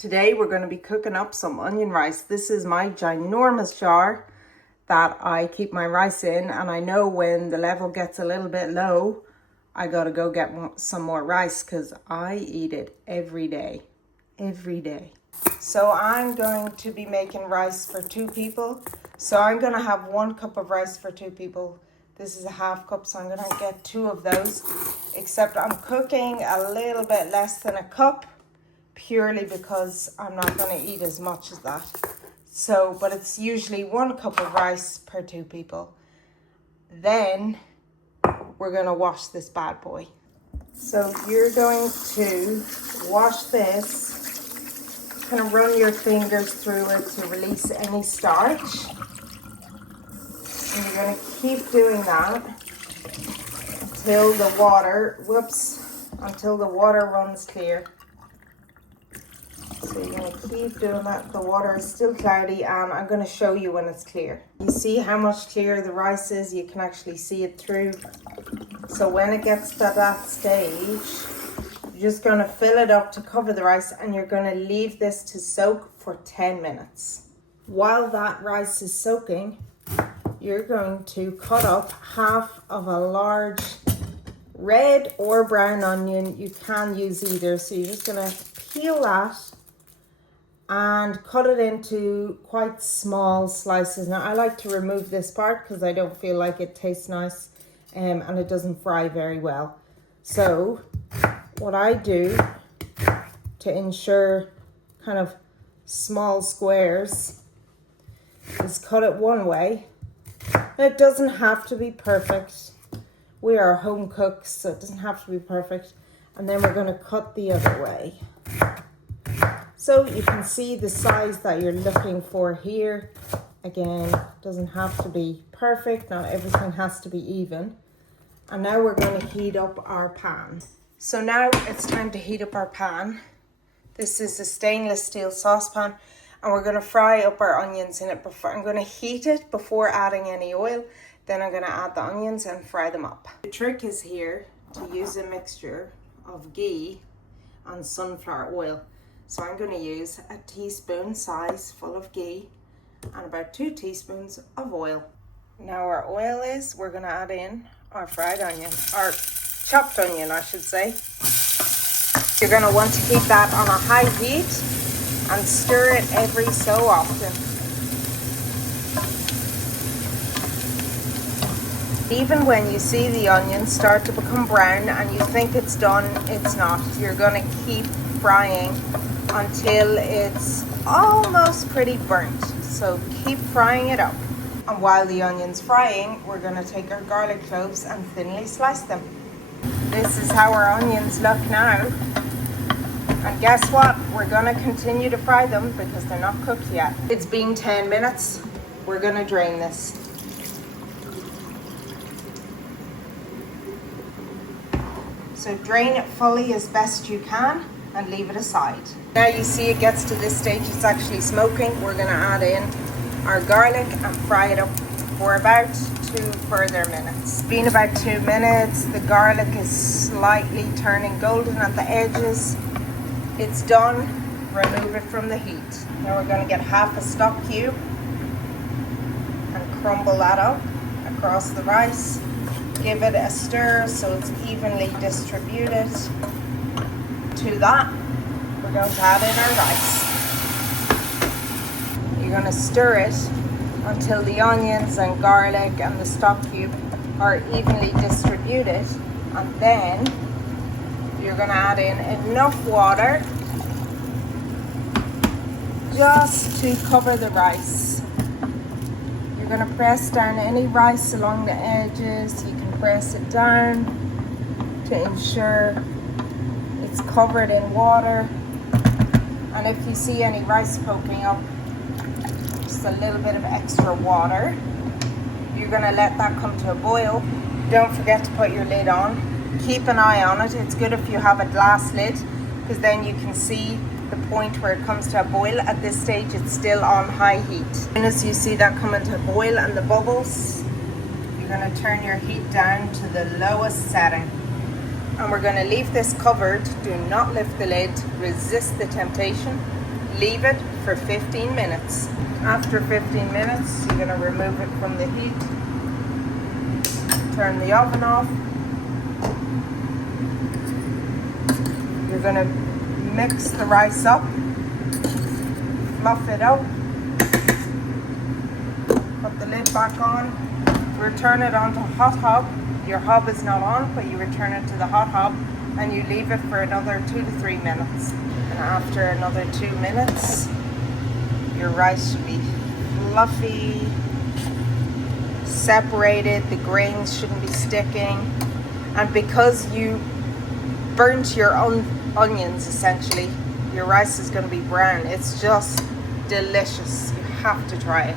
Today we're going to be cooking up some onion rice. This is my ginormous jar that I keep my rice in, and I know when the level gets a little bit low, I gotta go get some more rice because I eat it every day. So I'm going to be making rice for 2 people. So I'm going to have 1 cup of rice for 2 people. This is a half cup, so I'm going to get 2 of those. Except I'm cooking a little bit less than a cup, purely because I'm not going to eat as much as that. So, but it's usually 1 cup of rice per 2 people. Then we're going to wash this bad boy. So you're going to wash this, kind of run your fingers through it to release any starch. And you're going to keep doing that until the water, until the water runs clear. So you're going to keep doing that. The water is still cloudy, and I'm going to show you when it's clear. You see how much clearer the rice is? You can actually see it through. So when it gets to that stage, you're just going to fill it up to cover the rice, and you're going to leave this to soak for 10 minutes. While that rice is soaking, you're going to cut up half of a large red or brown onion. You can use either. So you're just going to peel that and cut it into quite small slices. Now I like to remove this part because I don't feel like it tastes nice and it doesn't fry very well. So what I do to ensure kind of small squares is cut it one way. It doesn't have to be perfect. We are home cooks, so it doesn't have to be perfect. And then we're going to cut the other way. So you can see the size that you're looking for here. Again, doesn't have to be perfect. Not everything has to be even. And now we're going to heat up our pan. So now it's time to heat up our pan. This is a stainless steel saucepan, and we're going to fry up our onions in it. I'm going to heat it before adding any oil. Then I'm going to add the onions and fry them up. The trick is here to use a mixture of ghee and sunflower oil. So I'm going to use a teaspoon size full of ghee and about 2 teaspoons of oil. Now our oil is, we're going to add in our fried onion, or chopped onion I should say. You're going to want to keep that on a high heat and stir it every so often. Even when you see the onions start to become brown and you think it's done, it's not. You're going to keep frying until it's almost pretty burnt. So keep frying it up. And while the onion's frying, we're going to take our garlic cloves and thinly slice them. This is how our onions look now. And guess what? We're going to continue to fry them because they're not cooked yet. It's been 10 minutes. We're going to drain this. So drain it fully as best you can and leave it aside. Now you see it gets to this stage, it's actually smoking. We're going to add in our garlic and fry it up for about 2 further minutes. It's been about 2 minutes. The garlic is slightly turning golden at the edges. It's done. Remove it from the heat. Now we're going to get half a stock cube and crumble that up across the rice. Give it a stir so it's evenly distributed. To that, we're going to add in our rice. You're going to stir it until the onions and garlic and the stock cube are evenly distributed. And then you're going to add in enough water just to cover the rice. You're going to press down any rice along the edges. You can press it down to ensure it's covered in water. And if you see any rice poking up, just a little bit of extra water. You're going to let that come to a boil. Don't forget to put your lid on. Keep an eye on it. It's good if you have a glass lid because then you can see the point where it comes to a boil. At this stage it's still on high heat. As soon as you see that coming to a boil and the bubbles, you're going to turn your heat down to the lowest setting. And we're going to leave this covered. Do not lift the lid. Resist the temptation. leave it for 15 minutes. After 15 minutes, you're going to remove it from the heat, turn the oven off. You're going to mix the rice up, fluff it up, put the lid back on, return it onto hot hob. Your hob is not on, but you return it to the hot hob and you leave it for another 2 to 3 minutes. And after another 2 minutes, your rice should be fluffy, separated, the grains shouldn't be sticking. And because you burnt your own onions, essentially, your rice is going to be brown. It's just delicious. You have to try it.